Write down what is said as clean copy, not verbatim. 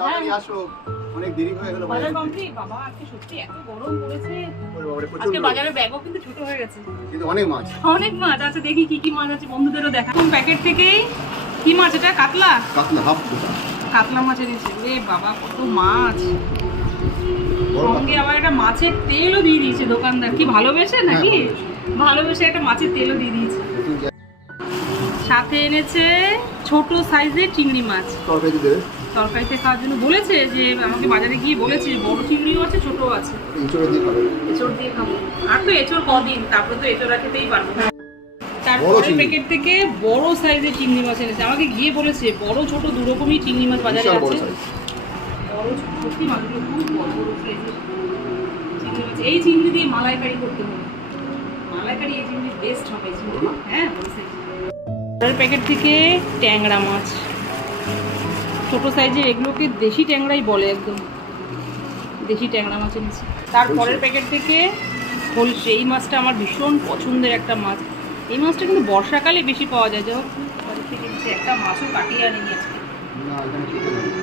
তাড়াতাড়ি আসো, অনেক দেরি হয়ে গেল। বাজার কমপ্লিট। বাবা আজকে সত্যি এত গরম পড়েছে। বাবারে আজকে প্রচন্ড, বাজারে ব্যাগও কিন্তু ছোট হয়ে গেছে। কিন্তু অনেক মাছ। অনেক মাছ আছে, দেখি কি কি মাছ আছে বন্ধুদেরও দেখা। কোন প্যাকেট থেকেই কি মাছ এটা? কাতলা। কাতলা হাফ কাতলা মাছ এনেছে। রে বাবা কত মাছ, সঙ্গে আবার একটা মাছের তেলও দিয়ে দিয়েছে দোকানদার। কি ভালোবেসে নাকি? ভালোবেসে একটা মাছের তেলও দিয়ে দিয়েছে। সাথে এনেছে ছোট সাইজের চিংড়ি মাছ, তরকারি দেবে, তরকারিতে খাওয়ার জন্য বলেছে। যে আমাকে বাজারে গিয়ে বলেছে বড় চিংড়িও আছে ছোটও আছে, ইঁচড় দিয়ে খাবে। এঁচড় দিয়ে খাবো। আর তো এঁচড় কদিন, তারপরে তো এঁচড় খেতেই পারবো। তারপরে প্যাকেট থেকে বড় সাইজের চিংড়ি মাছ এনেছে। আমাকে গিয়ে বলেছে বড় ছোট দু রকমই চিংড়ি মাছ বাজারে আছে। বড় ছোট সত্যি মাছগুলো খুব বড় বড় সাইজের চিংড়ি মাছ। এই চিংড়ি দিয়ে মালাইকারি করতে হবে। মালাইকারি এই চিংড়ি বেস্ট হবে। চিংড়ি হ্যাঁ বড় সাইজ। প্যাকেট থেকে ট্যাংরা মাছ, ছোট সাইজের, এগুলোকে দেশি ট্যাংরাই বলে, একদম দেশি ট্যাংরা মাছ এনেছে। তারপরের প্যাকেট থেকে খলসে, এই মাছটা আমার ভীষণ পছন্দের একটা মাছ। এই মাছটা কিন্তু বর্ষাকালে বেশি পাওয়া যায়। যাই হোক একটা মাছও কাটিয়ে আনি আজকে।